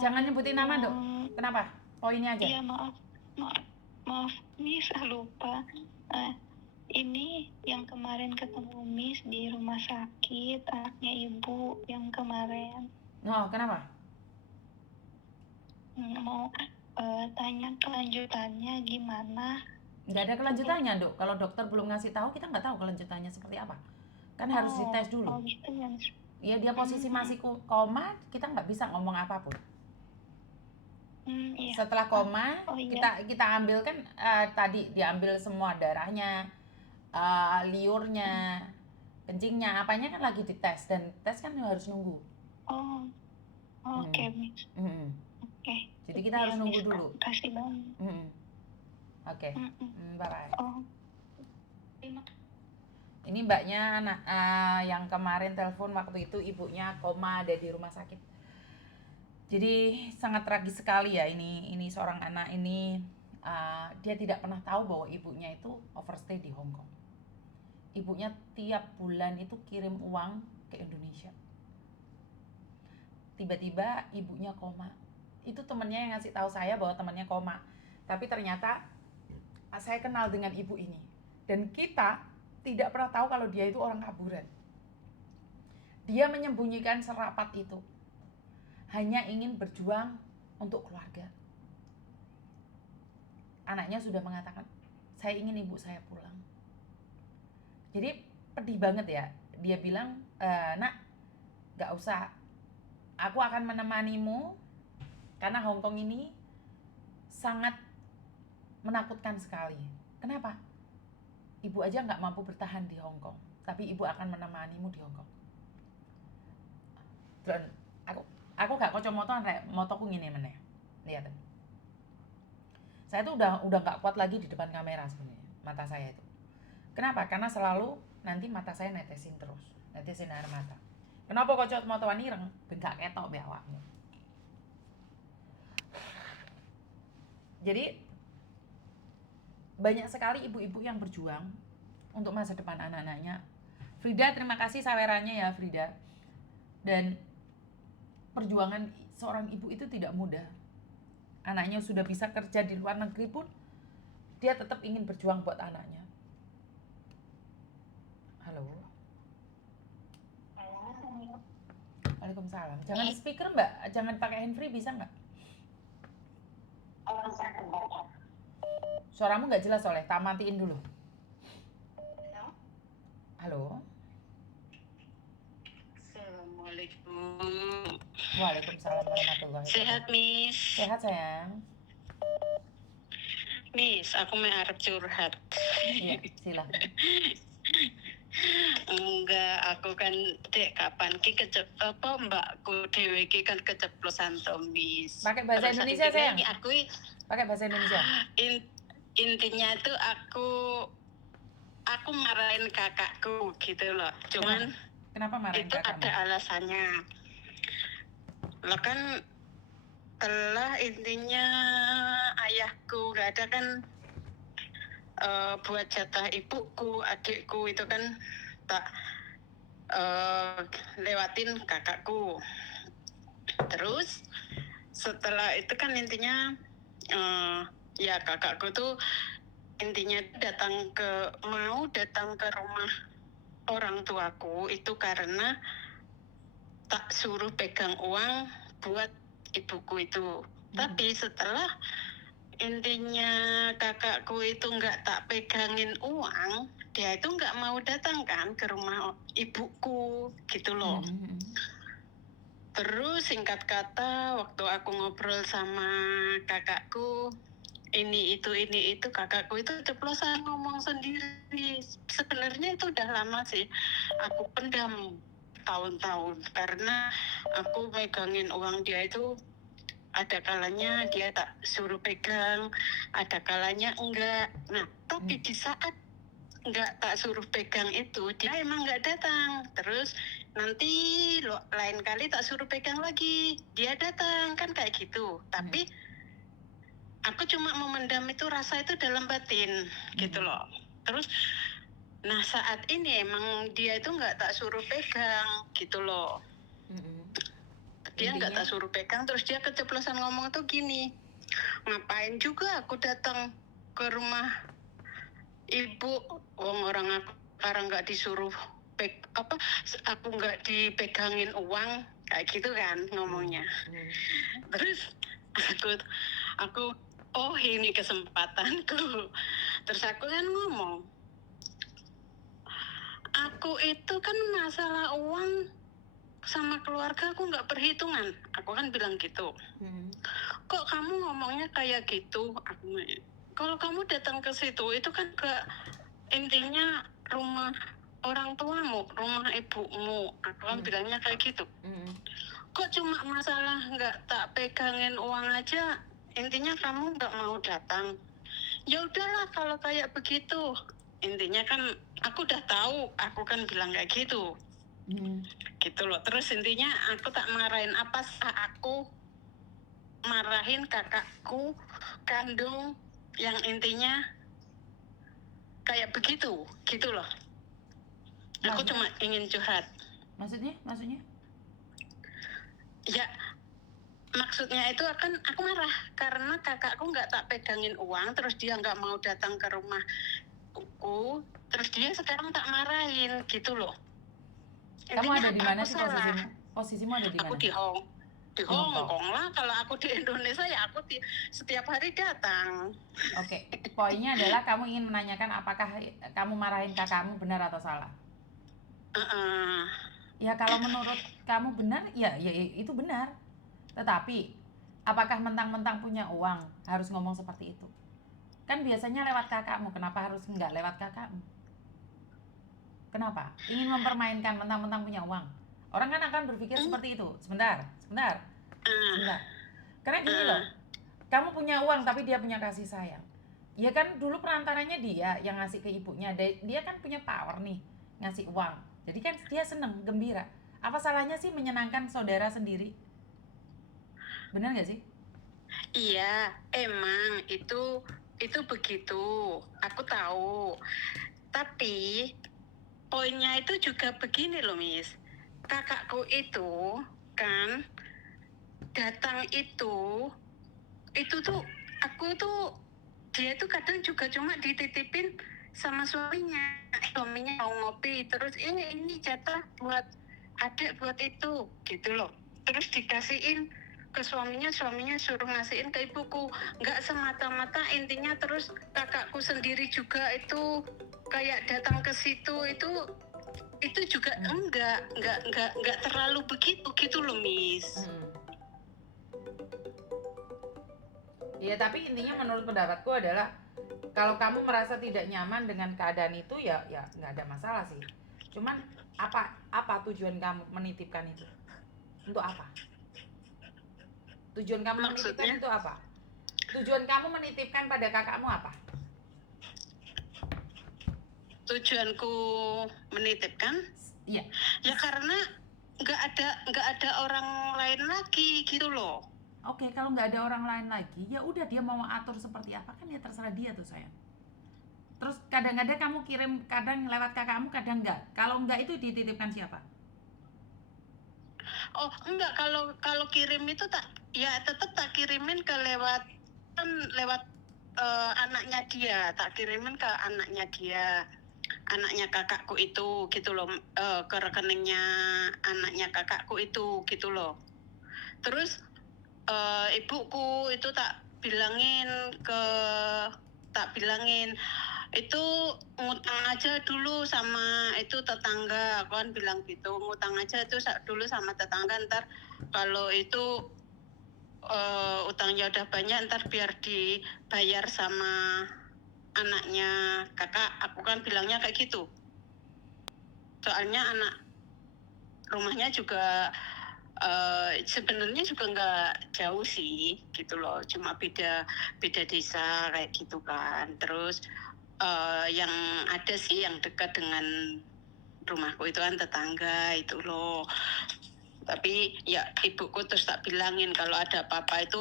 Jangan nyebutin nama, Dok. Kenapa? Poinnya aja. Iya, maaf, Miss, lupa. Ini yang kemarin ketemu Miss di rumah sakit, anaknya Ibu yang kemarin. Oh, kenapa? Mau tanya kelanjutannya gimana? Nggak ada kelanjutannya, Dok. Kalau dokter belum ngasih tahu, kita nggak tahu kelanjutannya seperti apa. Kan harus dites dulu. Oh gitu ya, Miss. Ya, dia posisi masih koma, kita nggak bisa ngomong apapun. Iya. Setelah koma, iya. kita ambil kan tadi diambil semua darahnya, liurnya, kencingnya, apanya kan lagi dites, dan tes kan harus nunggu. Oke, Miss. Oke. Jadi kita harus nunggu dulu. Kasih banget. Oke. Bye-bye. Terima. Ini mbaknya yang kemarin telepon waktu itu, ibunya koma, ada di rumah sakit. Jadi sangat tragis sekali ya, ini seorang anak ini, dia tidak pernah tahu bahwa ibunya itu overstay di Hong Kong. Ibunya tiap bulan itu kirim uang ke Indonesia. Tiba-tiba ibunya koma. Itu temannya yang ngasih tahu saya bahwa temannya koma. Tapi ternyata saya kenal dengan ibu ini, dan kita tidak pernah tahu kalau dia itu orang kaburan. Dia menyembunyikan serapat itu, hanya ingin berjuang untuk keluarga. Anaknya sudah mengatakan, saya ingin ibu saya pulang. Jadi pedih banget ya. Dia bilang, nak, gak usah, aku akan menemanimu, karena Hong Kong ini sangat menakutkan sekali. Kenapa? Ibu aja nggak mampu bertahan di Hong Kong, tapi ibu akan menemanimu di Hong Kong. Dan aku gak kocok motoku gini meneh. Lihat. Saya tuh udah nggak kuat lagi di depan kamera sebenarnya, mata saya itu. Kenapa? Karena selalu nanti mata saya netesin terus, netesin air mata. Kenapa kocok motoan ireng? Ben gak ketok be awakmu. Jadi banyak sekali ibu-ibu yang berjuang untuk masa depan anak-anaknya. Frida, terima kasih sawerannya ya Frida. Dan perjuangan seorang ibu itu tidak mudah. Anaknya sudah bisa kerja di luar negeri pun, dia tetap ingin berjuang buat anaknya. Halo. Waalaikumsalam. Jangan di speaker mbak, jangan pakai handfree, bisa nggak? Suaramu nggak jelas soalnya, tak matiin dulu. Halo. Assalamualaikum. Waalaikumsalam warahmatullahi wabarakatuh. Sehat, Miss? Sehat sayang. Miss, aku mau harap curhat. Iya, silakan. Enggak, aku kan kapan ki mbakku dewe ki kan keceplosan to, Miss. Pakai bahasa Indonesia sayang. Aku pakai bahasa Indonesia. Intinya itu aku marahin kakakku gitu loh. Cuman kenapa marahin itu kakakmu? ada alasannya. Lo kan telah intinya ayahku gak ada kan, buat jatah ibuku, adikku itu kan tak lewatin kakakku. Terus setelah itu kan intinya ya kakakku tuh intinya datang ke rumah orang tuaku itu karena tak suruh pegang uang buat ibuku itu. Tapi setelah intinya kakakku itu nggak tak pegangin uang, dia itu nggak mau datang kan ke rumah ibuku gitu loh. Terus singkat kata waktu aku ngobrol sama kakakku, ini itu kakakku itu ceplosan ngomong sendiri. Sebenarnya itu udah lama sih aku pendam tahun-tahun, karena aku megangin uang dia itu ada kalanya dia tak suruh pegang, ada kalanya enggak. Nah, tapi di saat enggak tak suruh pegang itu, dia emang enggak datang. Terus nanti lain kali tak suruh pegang lagi, dia datang, kan kayak gitu. Tapi aku cuma memendam itu rasa itu dalam batin, gitu loh. Terus, nah saat ini emang dia itu enggak tak suruh pegang, gitu loh. dia nggak Intinya? tak suruh pegang, terus dia keceplosan ngomong tuh gini, ngapain juga aku datang ke rumah ibu, orang aku sekarang nggak disuruh aku nggak dipegangin uang, kayak gitu kan ngomongnya. Terus aku oh ini kesempatanku. Terus aku kan ngomong, aku itu kan masalah uang sama keluarga aku nggak perhitungan. Aku kan bilang gitu. Kok kamu ngomongnya kayak gitu? Kalau kamu datang ke situ itu kan intinya rumah orang tuamu, rumah ibumu. Aku kan bilangnya kayak gitu. Kok cuma masalah nggak tak pegangin uang aja, intinya kamu nggak mau datang. Ya udahlah kalau kayak begitu. Intinya kan aku udah tahu, aku kan bilang kayak gitu. Gitu loh. Terus intinya aku tak marahin, apa sah aku marahin kakakku kandung yang intinya kayak begitu, gitu loh. Aku cuma ingin curhat. Maksudnya? Ya, maksudnya itu aku marah karena kakakku nggak tak pegangin uang, terus dia nggak mau datang ke rumahku, terus dia sekarang tak marahin, gitu loh. Kamu Intinya ada di mana aku sih salah. posisimu ada di Aku mana? di Hong Kong. Hong Kong lah. Kalau aku di Indonesia ya aku setiap hari datang. Oke, poinnya adalah kamu ingin menanyakan apakah kamu marahin kakakmu benar atau salah? Ya kalau menurut kamu benar, ya itu benar. Tetapi apakah mentang-mentang punya uang harus ngomong seperti itu? Kan biasanya lewat kakakmu, kenapa harus nggak lewat kakakmu? Kenapa? Ingin mempermainkan mentang-mentang punya uang. Orang kan akan berpikir seperti itu. Sebentar. Karena gini loh, kamu punya uang tapi dia punya kasih sayang. Ya kan dulu perantaranya dia yang ngasih ke ibunya. Dia kan punya power nih, ngasih uang. Jadi kan dia seneng, gembira. Apa salahnya sih menyenangkan saudara sendiri? Benar gak sih? Iya, emang itu begitu. Aku tahu. Tapi poinnya itu juga begini loh, Miss. Kakakku itu kan datang itu tuh aku tuh dia tuh kadang juga cuma dititipin sama suaminya mau ngopi, terus ini jatah buat adik buat itu, gitu loh. Terus dikasihin ke suaminya suruh ngasihin ke ibuku, nggak semata-mata intinya. Terus kakakku sendiri juga itu kayak datang ke situ itu juga enggak terlalu begitu, gitu loh, Miss. Ya tapi intinya menurut pendapatku adalah kalau kamu merasa tidak nyaman dengan keadaan itu ya nggak ada masalah sih. Cuman apa tujuan kamu menitipkan itu? Untuk apa? Tujuan kamu menitipkan itu apa? Tujuan kamu menitipkan pada kakakmu apa? Tujuanku menitipkan? Iya. Ya karena nggak ada orang lain lagi, gitu loh. Oke, kalau nggak ada orang lain lagi, ya udah dia mau atur seperti apa kan ya terserah dia tuh sayang. Terus kadang-kadang kamu kirim kadang lewat kakakmu, kadang nggak. Kalau nggak itu dititipkan siapa? Oh enggak, kalau kirim itu tetap tak kirimin ke lewat anaknya dia, tak kirimin ke anaknya kakakku itu, gitu loh, ke rekeningnya anaknya kakakku itu, gitu loh. Terus ibuku itu tak bilangin itu ngutang aja dulu sama itu tetangga. Aku kan bilang gitu, ngutang aja itu dulu sama tetangga, ntar kalau itu utangnya udah banyak ntar biar dibayar sama anaknya kakak. Aku kan bilangnya kayak gitu, soalnya anak rumahnya juga sebenarnya juga nggak jauh sih, gitu loh, cuma beda desa kayak gitu kan. Terus yang ada sih yang dekat dengan rumahku itu kan tetangga itu loh. Tapi ya ibuku terus tak bilangin kalau ada apa-apa itu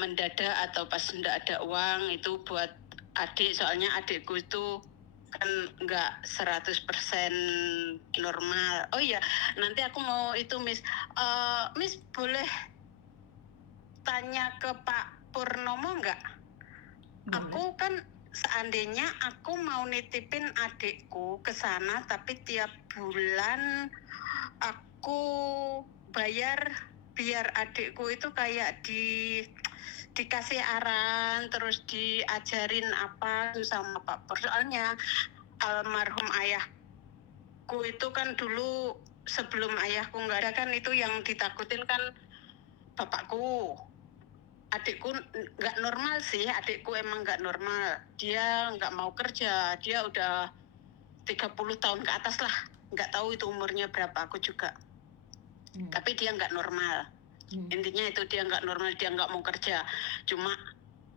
mendadak atau pas nggak ada uang itu buat adik, soalnya adikku itu kan nggak 100% normal. Oh iya, nanti aku mau itu Miss. Miss boleh tanya ke Pak Purnomo nggak? Boleh. Aku kan seandainya aku mau nitipin adikku ke sana, tapi tiap bulan aku bayar biar adikku itu kayak dikasih aran, terus diajarin apa tuh sama Pak Pur. Soalnya almarhum ayahku itu kan dulu sebelum ayahku nggak ada kan itu yang ditakutin kan bapakku. Adikku nggak normal sih, adikku emang nggak normal. Dia nggak mau kerja, dia udah 30 tahun ke atas lah. Nggak tahu itu umurnya berapa, aku juga. Tapi dia nggak normal. Intinya itu dia nggak normal, dia nggak mau kerja. Cuma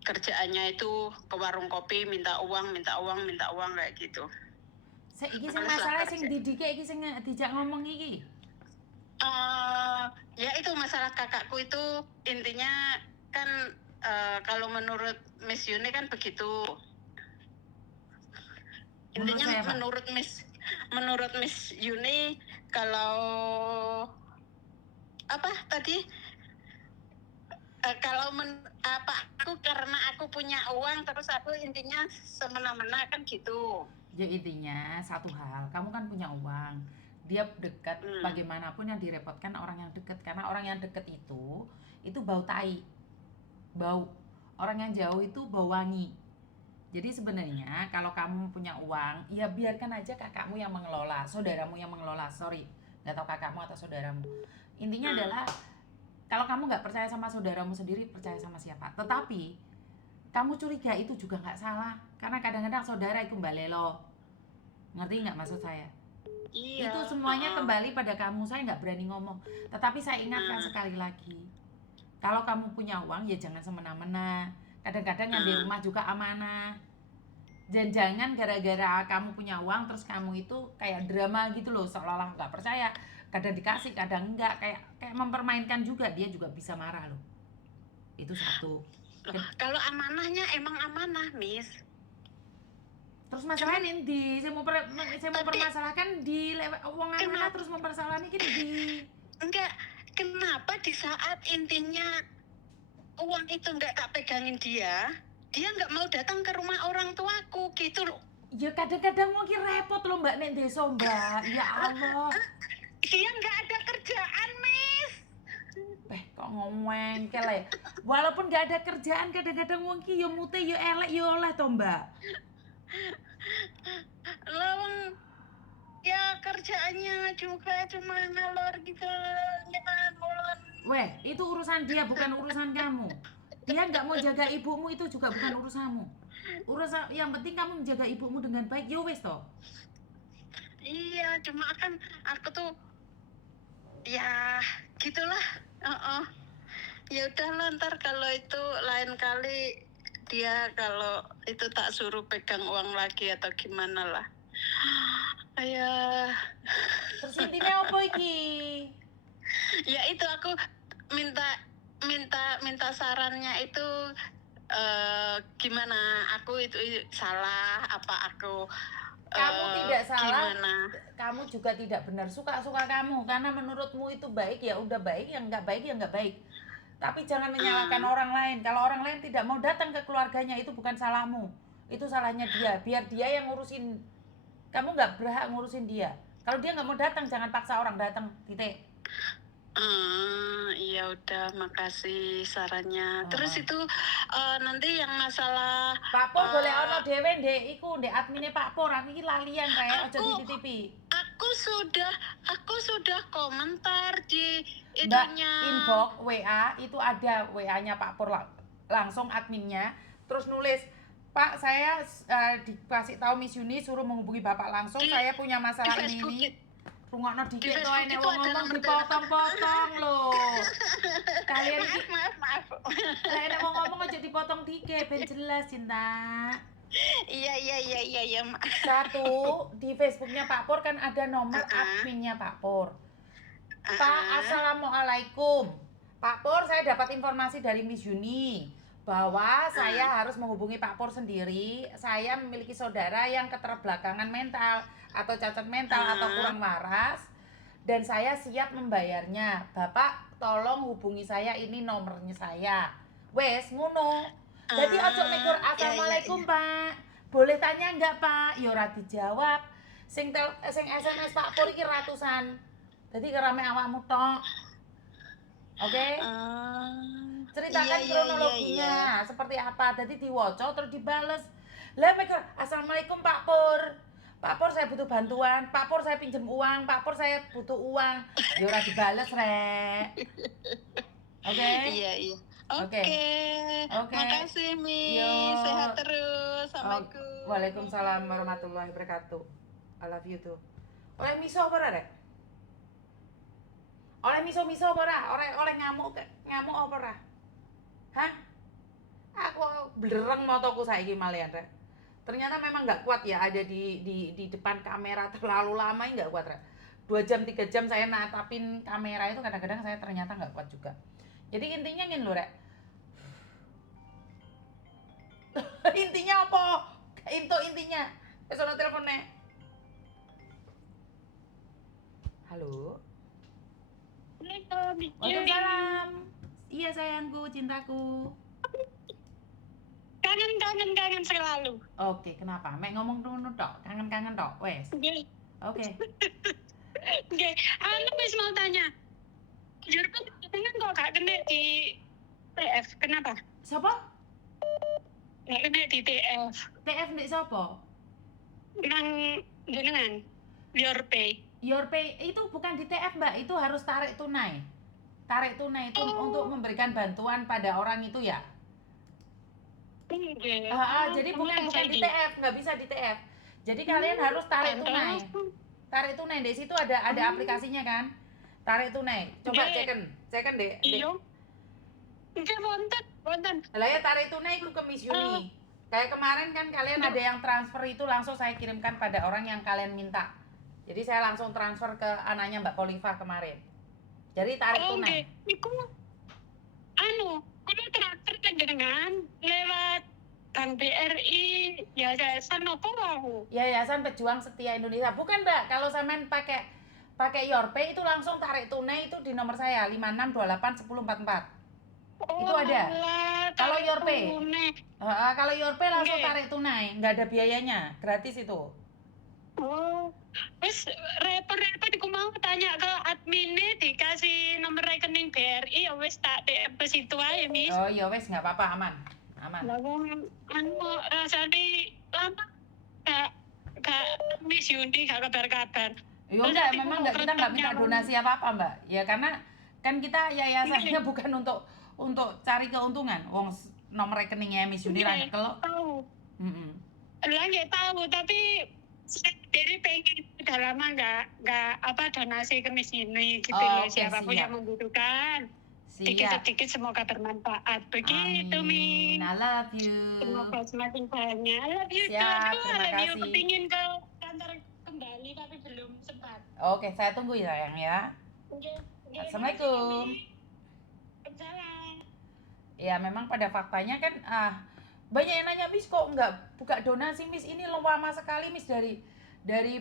kerjaannya itu ke warung kopi, minta uang kayak gitu. Iki sing masalah sing didike iki sing dijak ngomong iki. Ya itu masalah kakakku itu intinya kan kalau menurut Miss Yuni kan begitu. Intinya menurut Miss Yuni kalau apa tadi kalau aku karena aku punya uang terus aku intinya semena-mena kan gitu. Ya intinya satu hal, kamu kan punya uang, dia dekat, bagaimanapun yang direpotkan orang yang dekat, karena orang yang dekat itu bau tai, bau. Orang yang jauh itu bau wangi. Jadi sebenarnya kalau kamu punya uang, ya biarkan aja kakakmu yang mengelola, saudaramu yang mengelola. Sorry, nggak tahu kakakmu atau saudaramu. Intinya adalah kalau kamu nggak percaya sama saudaramu sendiri, percaya sama siapa. Tetapi kamu curiga itu juga nggak salah, karena kadang-kadang saudara itu mbalelo. Ngerti nggak maksud saya? Iya. Itu semuanya kembali pada kamu. Saya nggak berani ngomong, tetapi saya ingatkan sekali lagi, kalau kamu punya uang ya jangan semena-mena. Kadang-kadang yang di rumah juga amanah. Dan jangan gara-gara kamu punya uang terus kamu itu kayak drama gitu loh, seolah-olah nggak percaya, kadang dikasih kadang enggak, kayak mempermainkan juga, dia juga bisa marah loh. Itu satu. Kalau amanahnya emang amanah, Miss. Terus masalahnya di saya mau permasalahkan di lewat uang amanah terus mempersalahkan ini di enggak. Kenapa di saat intinya uang itu enggak tak pegangin dia nggak mau datang ke rumah orang tuaku gitu loh. Ya kadang-kadang mungkin repot loh Mbak nek desa Mbak. Ya Allah. Dia nggak ada kerjaan, Miss. Kok ngomongkel ya. Walaupun nggak ada kerjaan, kadang-kadang wong ki yo mute yo elek yo oleh to Mbak. Lawang ya kerjaannya juga cuma ngelor gitu, nyeman. Weh, itu urusan dia, bukan urusan kamu. Dia nggak mau jaga ibumu, itu juga bukan urusanmu. Urusan yang penting kamu menjaga ibumu dengan baik, yo wes toh. Iya, cuma kan aku tuh ya gitulah. Ya udahlah, ntar kalau itu lain kali dia kalau itu tak suruh pegang uang lagi atau gimana lah. Ayah. Terus intinya apa iki? Ya itu aku minta sarannya itu gimana, aku itu salah apa aku kamu tidak salah, gimana? Kamu juga tidak benar, suka-suka kamu, karena menurutmu itu baik ya udah baik, yang nggak baik ya nggak baik. Tapi jangan menyalahkan orang lain. Kalau orang lain tidak mau datang ke keluarganya, itu bukan salahmu, itu salahnya dia. Biar dia yang ngurusin, kamu nggak berhak ngurusin dia. Kalau dia nggak mau datang, jangan paksa orang datang, titik. Iya udah, makasih sarannya. Terus itu nanti yang masalah Pak Pur boleh ono dhewe ndek iku, ndek admine Pak Pur. Aku iki lalian rek, aja dititipi. Aku sudah komentar di itunya. Inbox WA itu ada WA-nya Pak Pur langsung adminnya, terus nulis, Pak saya dikasih tahu Miss Yuni suruh menghubungi Bapak langsung, saya punya masalah ini. Rungokno dikit to nek wong ngomong dipotong-potong lho. Kalian iki maaf. Lah nek wong ngomong aja dipotong dikit ben jelas, Cinta. Iya, maaf. Satu, di Facebooknya Pak Pur kan ada nomor adminnya Pak Pur. Pak, Assalamualaikum. Pak Pur, saya dapat informasi dari Miss Yuni bahwa saya harus menghubungi Pak Pur sendiri. Saya memiliki saudara yang keterbelakangan mental atau cacat mental atau kurang waras, dan saya siap membayarnya. Bapak tolong hubungi saya, ini nomornya saya. Wes ngono. Jadi ojo mikir assalamualaikum Pak, boleh tanya enggak Pak? Ya ora dijawab. Sing SMS Pak Pur iki ratusan. Jadi kerame awakmu tok. Oke? Ceritakan kronologinya seperti apa. Jadi diwoco terus dibales. Lah mikir assalamualaikum Pak Pur. Pak Pur saya butuh bantuan. Pak Pur saya pinjem uang. Pak Pur saya butuh uang. Ya ora dibales rek. Oke? Iya. Oke. Oke. Makasih Mi. Yo. Sehat terus. Assalamualaikum. Waalaikumsalam warahmatullahi wabarakatuh. I love you too. Oleh miso apa ora rek? Oleh miso-miso apa ora? Oleh ngamuk apa ora? Hah? Aku blereng motoku saiki malian rek. Ternyata memang nggak kuat ya ada di depan kamera terlalu lama, nggak kuat rek. 2 jam 3 jam saya natapin kamera itu kadang-kadang saya ternyata nggak kuat juga. Jadi intinya ngin lho rek. Intinya apa? Intinya. Wis ono telepon nek. Halo. Waalaikumsalam. Iya sayangku, cintaku. Kangen selalu. Oke, kenapa? Mek ngomong dulu tok, kangen-kangen tok, wes. Oke. Oke, wis mau tanya. Jurku dengan kok gak kena di TF, kenapa? Siapa? Gak kena di TF. TF ndek sapa? Nang jenengan, Your Pay. Your Pay itu bukan di TF, Mbak. Itu harus tarik tunai. Tarik tunai itu untuk memberikan bantuan pada orang itu ya. Jadi bukan di TF, nggak bisa di TF. Jadi kalian harus tarik tunai. Tarik tunai di situ ada aplikasinya kan? Tarik tunai. Coba ceken deh. Iya. Oke, wonten. Lah ya tarik tunai itu ke Miss Yuni. Kayak kemarin kan kalian ada yang transfer itu langsung saya kirimkan pada orang yang kalian minta. Jadi saya langsung transfer ke anaknya Mbak Poliva kemarin. Jadi tarik tunai. Iku kulo transfer ke jenengan lewat Bank BRI, Yayasan apa wae? Yayasan Pejuang Setia Indonesia. Bukan, Mbak. Kalau sampean pakai Your Pay itu langsung tarik tunai itu di nomor saya 56281044. Itu ada. Kalau Your Pay. Kalau Your Pay langsung tarik tunai, nggak ada biayanya, gratis itu. Wis repot aku mau tanya ke adminnya dikasih nomor rekening BRI ya wis tak ke situ aja Miss. Oh ya wis nggak apa-apa, aman. Rasanya lama gak Miss Yuni gak kabar-kabar. Ya enggak, memang kita nggak minta donasi apa-apa Mbak. Ya karena kan kita yayasannya bukan untuk cari keuntungan. Wong nomor rekeningnya Miss Yuni lah kalau. Tahu. Nggak tahu tapi sendiri pengen udah lama nggak donasi ke Miss Yuni gitu loh, siapapun yang membutuhkan. Sedikit-sedikit semoga bermanfaat. Begitu Mi. I love you. Semoga semakin banyak. I love you. Siap, terima kasih. Aku pingin ke kantor kembali tapi belum sempat. Oke, saya tunggu ya sayang ya. Assalamualaikum. Waalaikumsalam. Ya memang pada faktanya kan banyak yang nanya Miss kok nggak buka donasi Miss, ini lama sekali Miss dari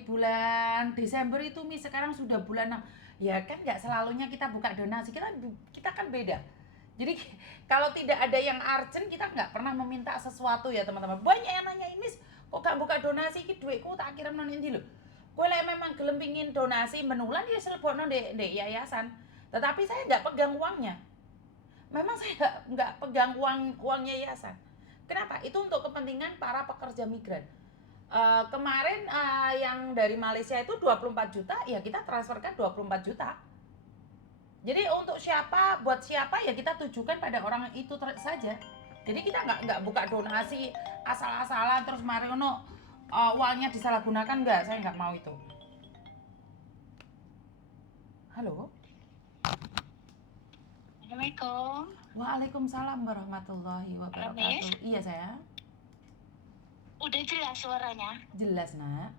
bulan Desember itu Miss, sekarang sudah bulan 6. Ya kan nggak selalunya kita buka donasi, kita kan beda. Jadi kalau tidak ada yang urgent kita nggak pernah meminta sesuatu ya teman-teman. Banyak yang nanya Miss kok gak buka donasi, ki duitku tak kirim nang endi lho. Kowe lek memang gelem pingin donasi menulan ya selebokno ndek yayasan. Tetapi saya nggak pegang uangnya. Memang saya nggak pegang uang yayasan. Kenapa? Itu untuk kepentingan para pekerja migran. Kemarin yang dari Malaysia itu 24 juta, ya kita transferkan 24 juta. Jadi untuk siapa, buat siapa ya kita tujukan pada orang itu saja. Jadi kita nggak buka donasi asal-asalan terus mari ono uangnya disalahgunakan, nggak, saya nggak mau itu. Halo. Assalamualaikum. Waalaikumsalam warahmatullahi wabarakatuh. Iya sayang. Udah jelas suaranya? Jelas nak.